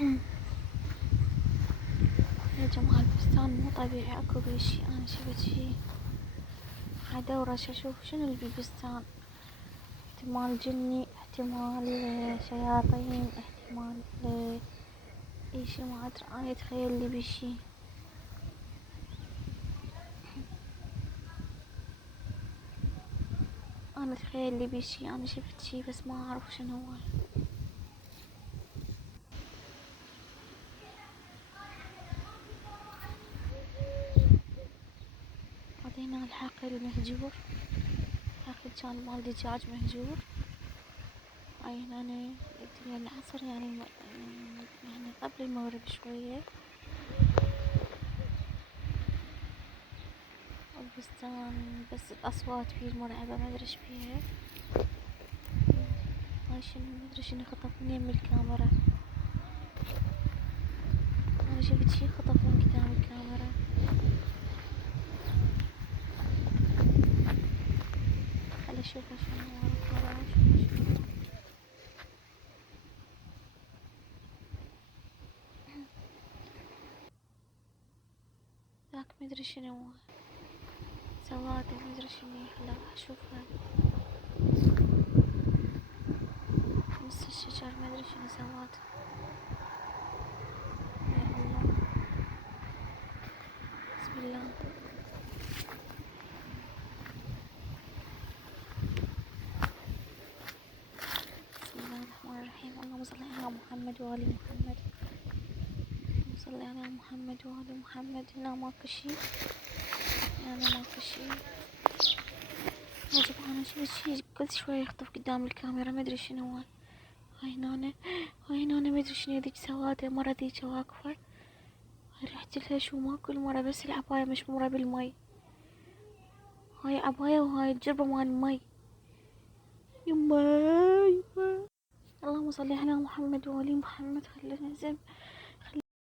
يا جماعة البستان مو طبيعي، اكو بيشي انا شفت شي. هدور اشوف شنو اللي بالبستان. احتمال جني، احتمال شياطين، احتمال اي شي ما ادري. انا اتخيل لي بشي. انا اتخيل لي بشي، انا شفت شي بس ما اعرف شنو هو. بعدين الحقل المهجور، حقل كان مال دجاج مهجور. هاي هنا الدنيا العصر يعني قبل المغرب شوية. البستان بس الأصوات فيه مرعبة، ما أدري ايش بيها. هاي شنو، ما أدري شنو خطف من يم الكاميرا. أنا شفت شي خطف من قدام الكاميرا. خل أشوفه شنو ورا أشوفه شنو. ذاك ما أدري شنو هو، سوادة ما أدري شنو. خل أشوفها نص الشجر، ما أدري شنو سواد. يا الله، بسم الله. بسم الله الرحمن الرحيم. اللهم صل على محمد وآل محمد. اللهم صل على محمد وآل محمد. هنا ماكو شي، هنا ماكو شي. يا جماعة أنا شفت شي كل شوية يخطف قدام الكاميرا، ما أدري شنو هو. هاي هنا، هاي هنا ما أدري شنو ذيك سوادة. مرة ذيك واقفة، هاي ريحت لها شو ماكو المرة، بس العباية مشمورة بالمي. هاي عباية وهاي الجربة مال المي. يما يما. اللهم صل على محمد وآل محمد. خلينا ننزل.